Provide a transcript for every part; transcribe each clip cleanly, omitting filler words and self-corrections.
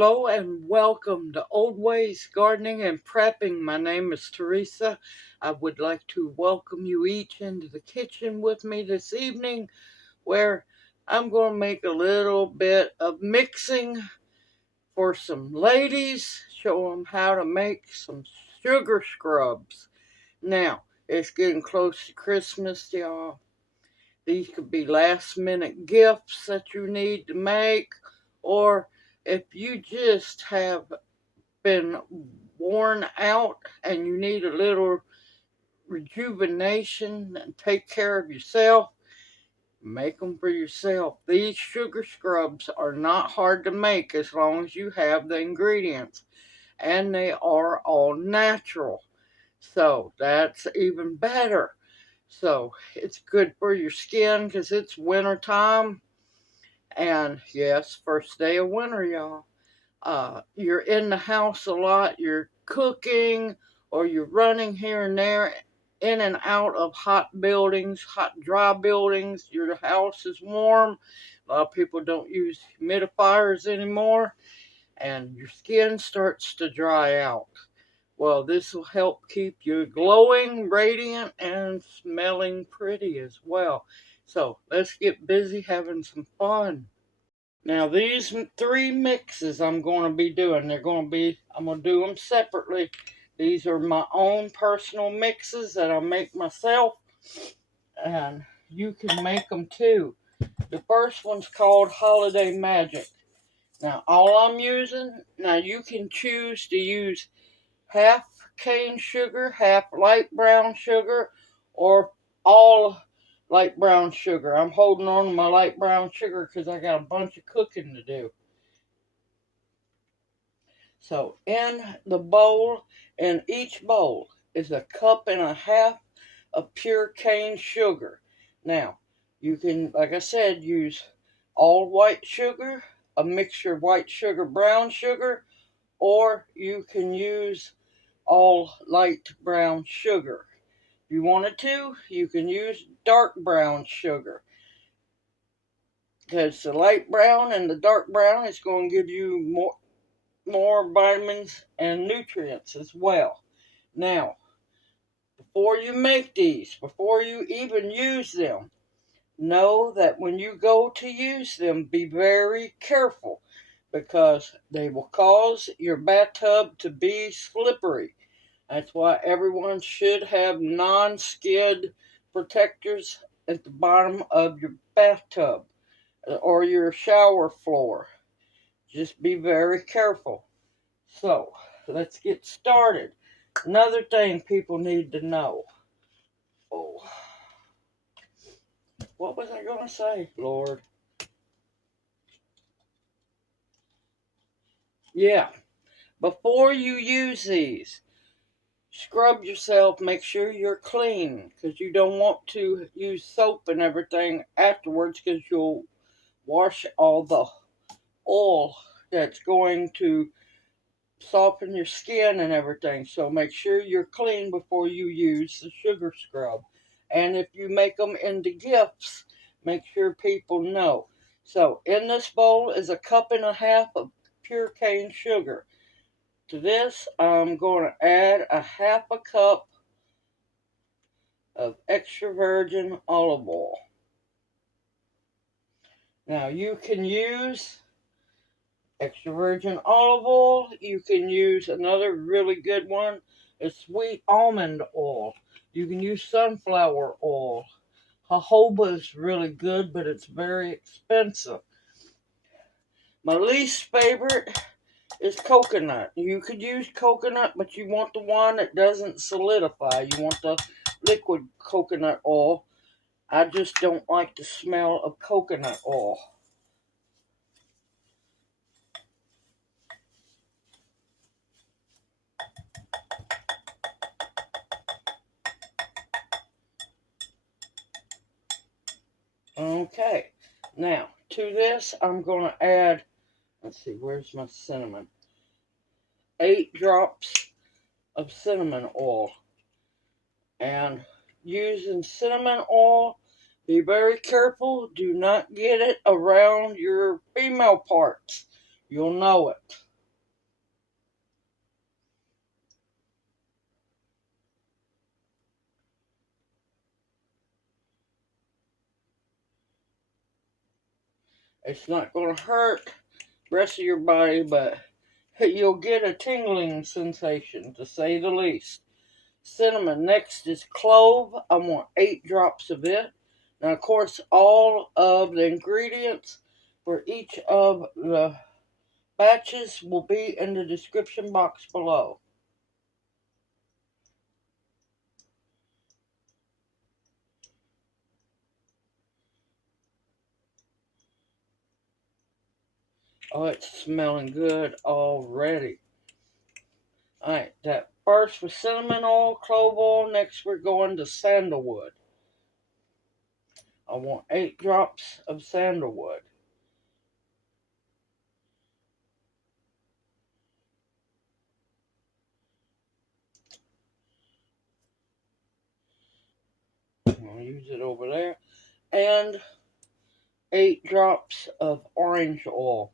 Hello and welcome to Old Ways Gardening and Prepping. My name is Teresa. I would like to welcome you each into the kitchen with me this evening where I'm going to make a little bit of mixing for some ladies, show them how to make some sugar scrubs. Now, it's getting close to Christmas, y'all. These could be last minute gifts that you need to make, or if you just have been worn out and you need a little rejuvenation and take care of yourself, make them for yourself. These sugar scrubs are not hard to make as long as you have the ingredients, and they are all natural. So that's even better. So it's good for your skin because it's winter time. And yes, first day of winter, y'all. You're in the house a lot, you're cooking, or you're running here and there in and out of hot buildings, hot, dry buildings. Your house is warm. A lot of people don't use humidifiers anymore, and your skin starts to dry out. Well, this will help keep you glowing, radiant, and smelling pretty as well. So let's get busy having some fun. Now these three mixes I'm going to be doing, I'm going to do them separately. These are my own personal mixes that I make myself, and you can make them too. The first one's called Holiday Magic. Now you can choose to use half cane sugar, half light brown sugar, or all light brown sugar. I'm holding on to my light brown sugar because I got a bunch of cooking to do. So in each bowl is a cup and a half of pure cane sugar. Now, you can, like I said, use all white sugar, a mixture of white sugar, brown sugar, or you can use all light brown sugar. If you wanted to, you can use dark brown sugar, because the light brown and the dark brown is going to give you more vitamins and nutrients as well. Now, before you make these, before you even use them, know that when you go to use them, be very careful because they will cause your bathtub to be slippery. That's why everyone should have non-skid protectors at the bottom of your bathtub or your shower floor. Just be very careful. So, let's get started. Another thing people need to know. Oh, what was I going to say, Lord? Yeah, before you use these, scrub yourself, make sure you're clean, because you don't want to use soap and everything afterwards, because you'll wash all the oil that's going to soften your skin and everything. So make sure you're clean before you use the sugar scrub. And if you make them into gifts, make sure people know. So in this bowl is a cup and a half of pure cane sugar. To this, I'm going to add a half a cup of extra virgin olive oil. Now you can use extra virgin olive oil. You can use another really good one, is sweet almond oil. You can use sunflower oil. Jojoba is really good, but it's very expensive. My least favorite is coconut. You could use coconut, but you want the one that doesn't solidify. You want the liquid coconut oil. I just don't like the smell of coconut oil. Okay, now to this I'm going to add, let's see, where's my cinnamon? 8 drops of cinnamon oil. And using cinnamon oil, be very careful. Do not get it around your female parts. You'll know it. It's not going to hurt the rest of your body, but you'll get a tingling sensation, to say the least. Cinnamon. Next is clove. I want 8 drops of it. Now, of course, all of the ingredients for each of the batches will be in the description box below. Oh, it's smelling good already. Alright, that first was cinnamon oil, clove oil. Next, we're going to sandalwood. I want 8 drops of sandalwood. I'll use it over there. And 8 drops of orange oil.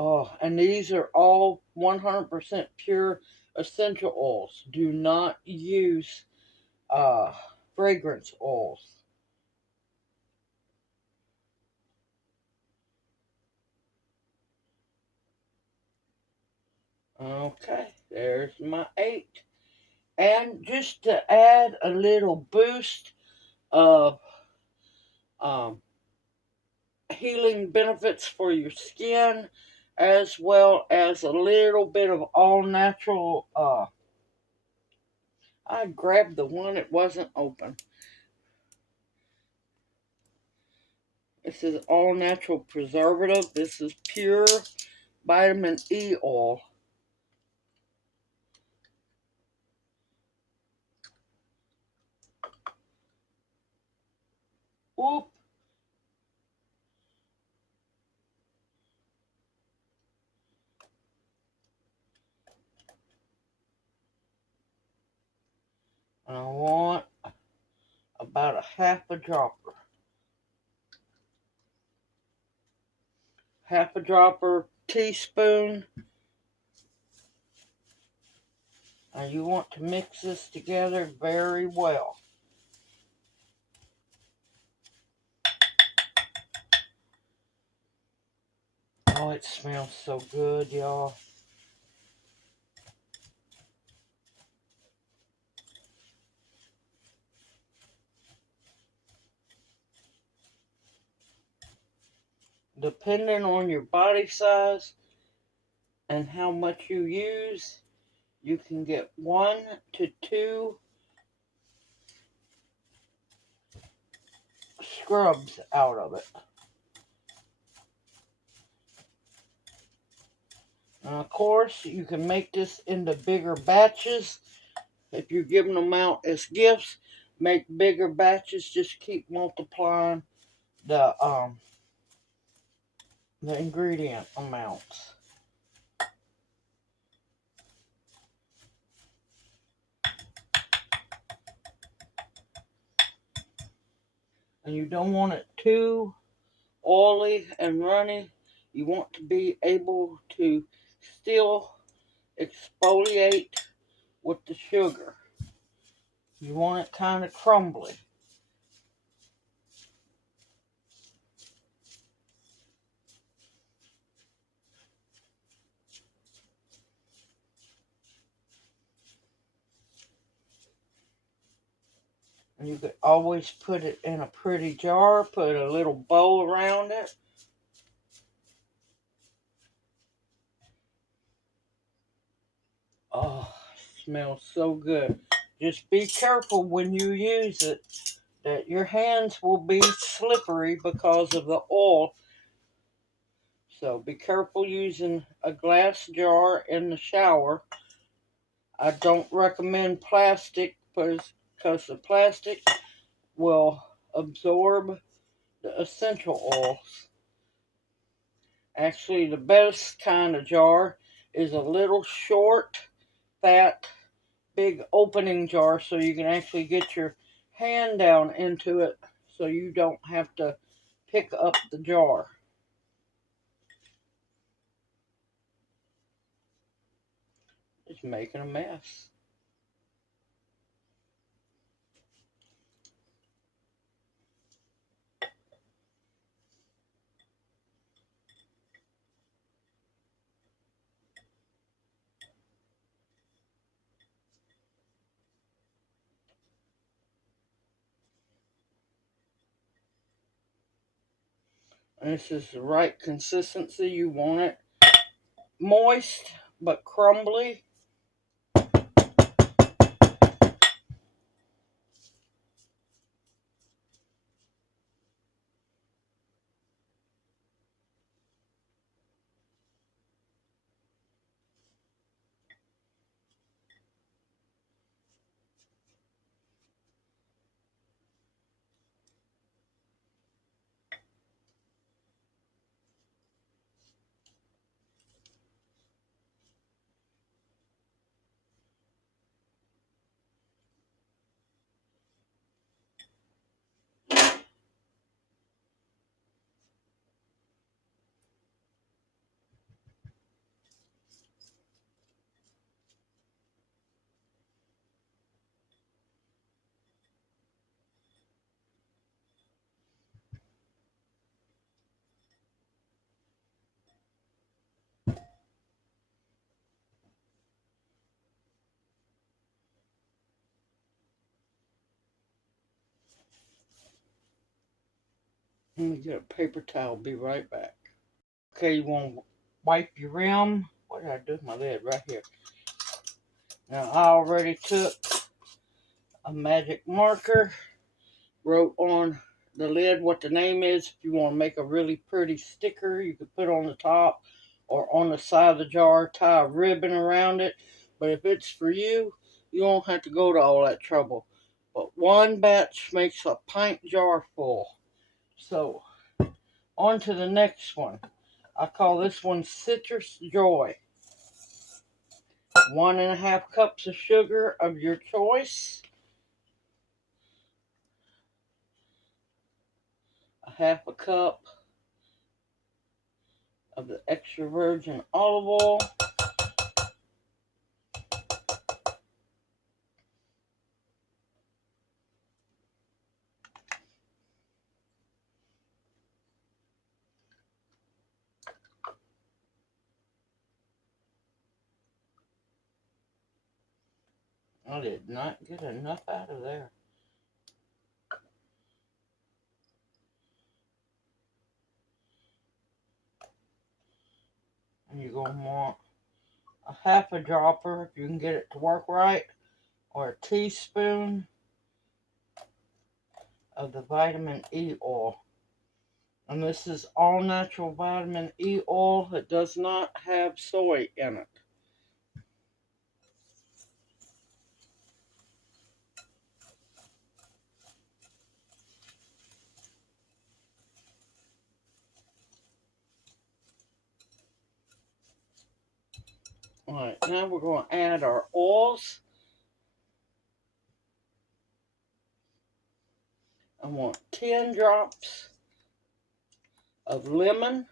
Oh, and these are all 100% pure essential oils. Do not use uh, fragrance oils. Okay, there's my 8. And just to add a little boost of um, healing benefits for your skin, as well as a little bit of all natural. I grabbed the one that wasn't open. This is all natural preservative. This is pure vitamin E oil. Whoop. And I want about a half a dropper. Half a dropper, teaspoon. And you want to mix this together very well. Oh, it smells so good, y'all. Depending on your body size and how much you use, you can get 1 to 2 scrubs out of it. And of course, you can make this into bigger batches. If you're giving them out as gifts, make bigger batches. Just keep multiplying the ingredient amounts. And you don't want it too oily and runny. You want to be able to still exfoliate with the sugar. You want it kind of crumbly. And you could always put it in a pretty jar, put a little bow around it. Oh, it smells so good. Just be careful when you use it that your hands will be slippery because of the oil. So be careful using a glass jar in the shower. I don't recommend plastic because the plastic will absorb the essential oils. Actually, the best kind of jar is a little short, fat, big opening jar so you can actually get your hand down into it so you don't have to pick up the jar. It's making a mess. And this is the right consistency. You want it moist but crumbly. Let me get a paper towel. Be right back. Okay, you want to wipe your rim. What did I do with my lid? Right here. Now, I already took a magic marker, wrote on the lid what the name is. If you want to make a really pretty sticker, you could put on the top or on the side of the jar, tie a ribbon around it. But if it's for you, you won't have to go to all that trouble. But one batch makes a pint jar full. So, on to the next one. I call this one Citrus Joy. 1.5 cups of sugar of your choice. A half a cup of the extra virgin olive oil. I did not get enough out of there. And you're going to want a half a dropper if you can get it to work right, or a teaspoon of the vitamin E oil. And this is all natural vitamin E oil. It does not have soy in it. Alright, now we're going to add our oils. I want 10 drops of lemon.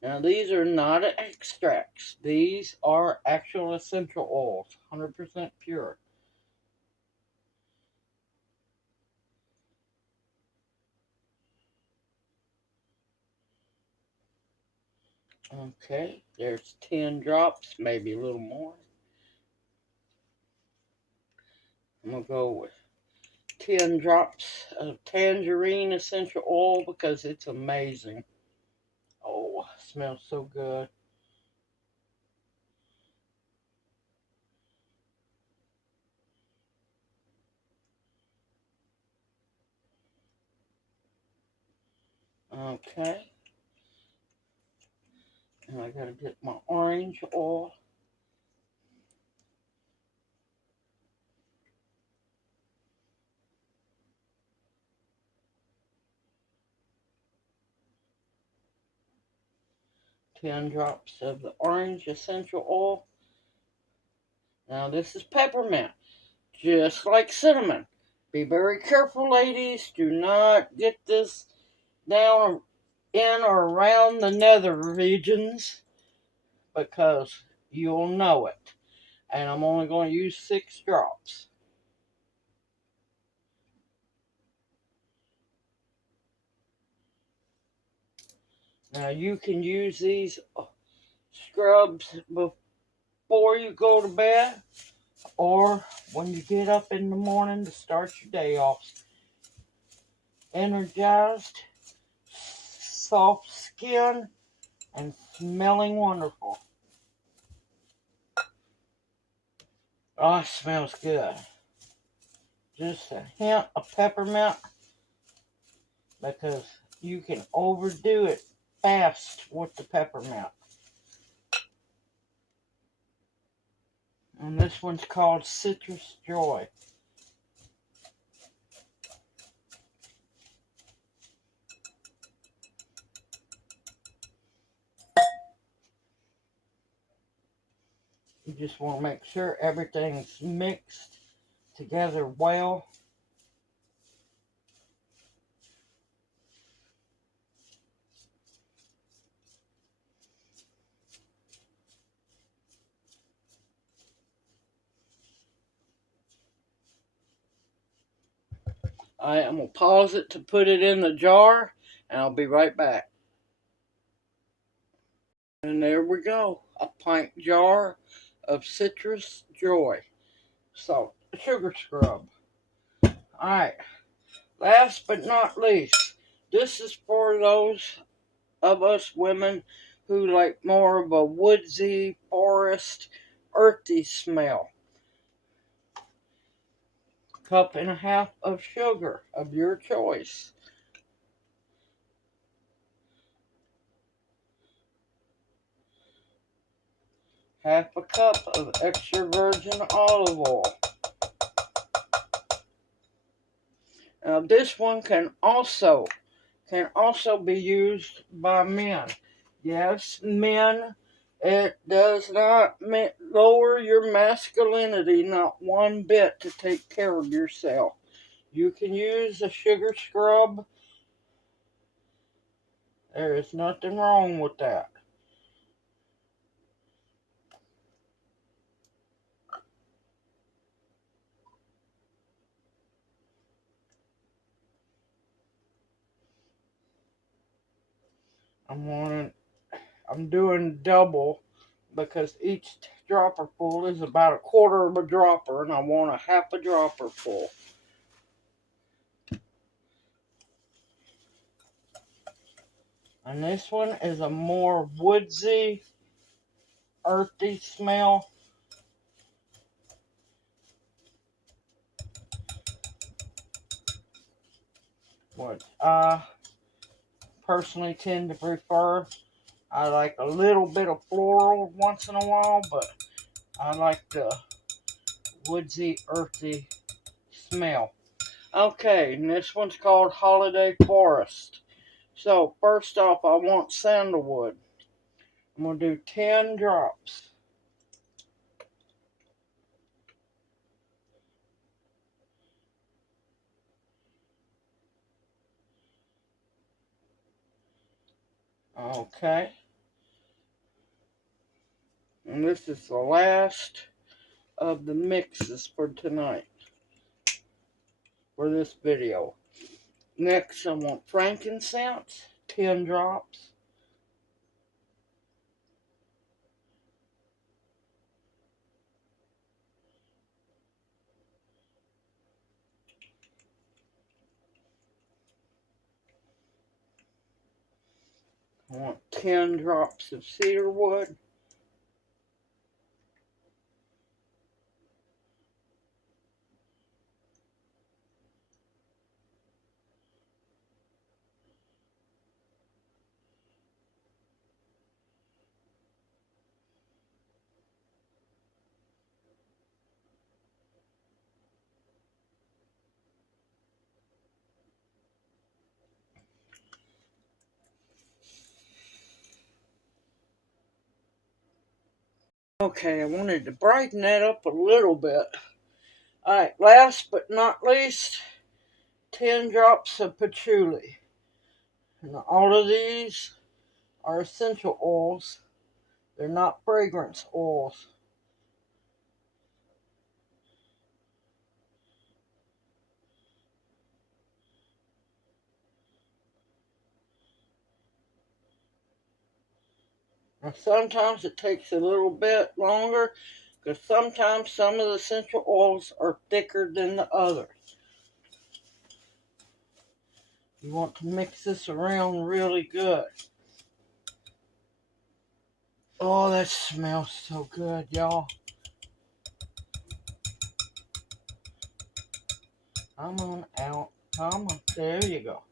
Now these are not extracts. These are actual essential oils, 100% pure. Okay, there's 10 drops, maybe a little more. I'm going to go with 10 drops of tangerine essential oil because it's amazing. Oh, it smells so good. Okay. And I got to get my orange oil. Ten drops of the orange essential oil. Now this is peppermint, just like cinnamon. Be very careful, ladies. Do not get this down in or around the nether regions because you'll know it. And I'm only going to use 6 drops. Now you can use these scrubs before you go to bed or when you get up in the morning to start your day off energized, soft skin and smelling wonderful. Oh, it smells good. Just a hint of peppermint because you can overdo it fast with the peppermint. And this one's called Citrus Joy. You just want to make sure everything's mixed together well. I'm going to pause it to put it in the jar, and I'll be right back. And there we go, a pint jar of Citrus Joy. So, sugar scrub. Alright, last but not least, this is for those of us women who like more of a woodsy, forest, earthy smell. Cup and a half of sugar of your choice. Half a cup of extra virgin olive oil. Now this one can also be used by men. Yes, men, it does not lower your masculinity not one bit to take care of yourself. You can use a sugar scrub. There is nothing wrong with that. I'm doing double because each dropper full is about a quarter of a dropper, and I want a half a dropper full. And this one is a more woodsy, earthy smell. What I personally tend to prefer. I like a little bit of floral once in a while, but I like the woodsy, earthy smell. Okay, and this one's called Holiday Forest. So, first off, I want sandalwood. I'm going to do 10 drops. Okay. And this is the last of the mixes for tonight, for this video. Next, I want frankincense, 10 drops. I want 10 drops of cedar wood. Okay, I wanted to brighten that up a little bit. Alright, last but not least, 10 drops of patchouli. And all of these are essential oils. They're not fragrance oils. Now sometimes it takes a little bit longer because sometimes some of the essential oils are thicker than the others. You want to mix this around really good. Oh, that smells so good, y'all. Come on out. Come on. There you go.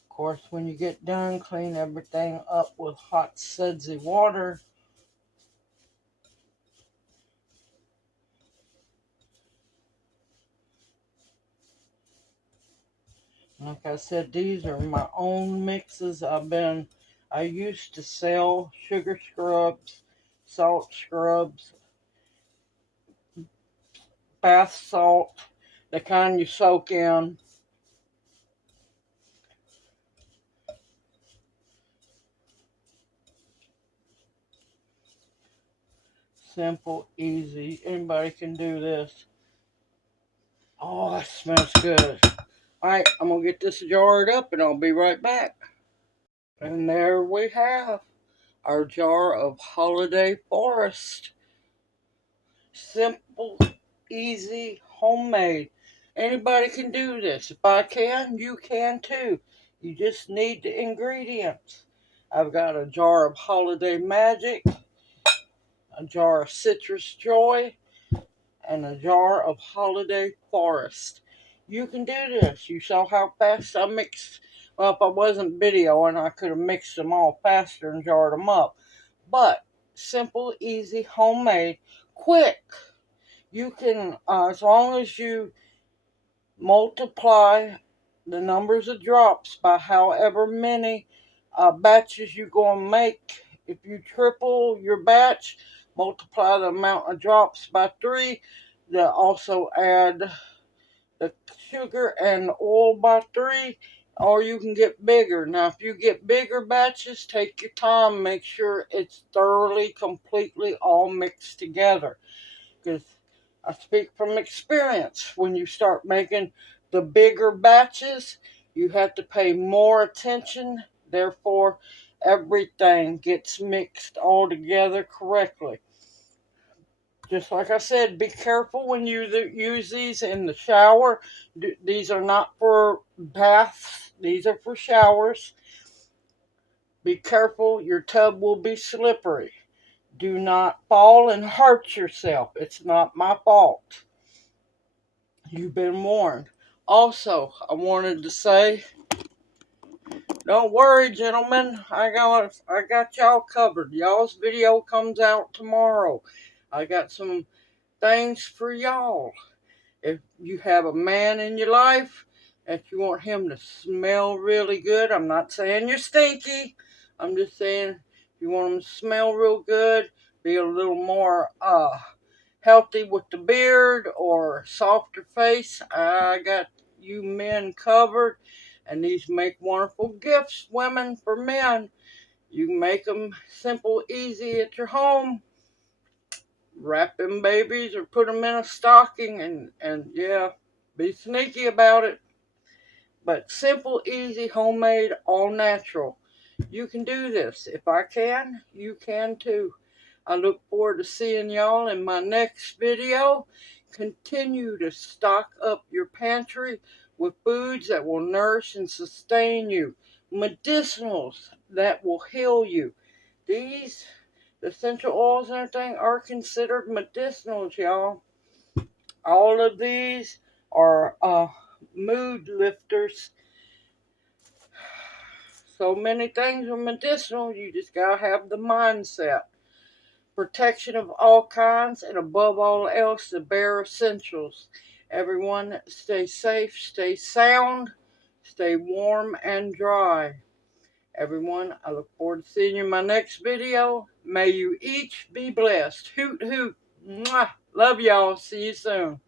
Of course, when you get done, clean everything up with hot sudsy water. Like I said, these are my own mixes. I used to sell sugar scrubs, salt scrubs, bath salt, the kind you soak in. Simple, easy. Anybody can do this. Oh, it smells good. Alright, I'm going to get this jarred up and I'll be right back. And there we have our jar of Holiday Forest. Simple, easy, homemade. Anybody can do this. If I can, you can too. You just need the ingredients. I've got a jar of Holiday Magic, a jar of Citrus Joy, and a jar of Holiday Forest. You can do this. You saw how fast I mixed. Well, if I wasn't videoing, I could have mixed them all faster and jarred them up. But simple, easy, homemade, quick. You can, as long as you multiply the numbers of drops by however many batches you're going to make. If you triple your batch, multiply the amount of drops by 3. They'll also add the sugar and oil by 3, or you can get bigger. Now, if you get bigger batches, take your time. Make sure it's thoroughly, completely all mixed together. Because I speak from experience. When you start making the bigger batches, you have to pay more attention. Therefore, everything gets mixed all together correctly. Just like I said, be careful when you use these in the shower. These are not for baths. These are for showers. Be careful. Your tub will be slippery. Do not fall and hurt yourself. It's not my fault. You've been warned. Also, I wanted to say, don't worry, gentlemen. I got y'all covered. Y'all's video comes out tomorrow. I got some things for y'all. If you have a man in your life that you want him to smell really good, I'm not saying you're stinky. I'm just saying if you want him to smell real good, be a little more healthy with the beard or softer face, I got you men covered. And these make wonderful gifts, women, for men. You can make them simple, easy at your home. Wrap them babies or put them in a stocking and yeah, be sneaky about it. But simple, easy, homemade, all natural. You can do this. If I can, you can too. I look forward to seeing y'all in my next video. Continue to stock up your pantry with foods that will nourish and sustain you. Medicinals that will heal you. These essential oils and everything are considered medicinals, y'all. All of these are mood lifters. So many things are medicinal. You just gotta have the mindset. Protection of all kinds, and above all else, the bare essentials. Everyone, stay safe, stay sound, stay warm and dry. Everyone, I look forward to seeing you in my next video. May you each be blessed. Hoot, hoot. Mwah. Love y'all. See you soon.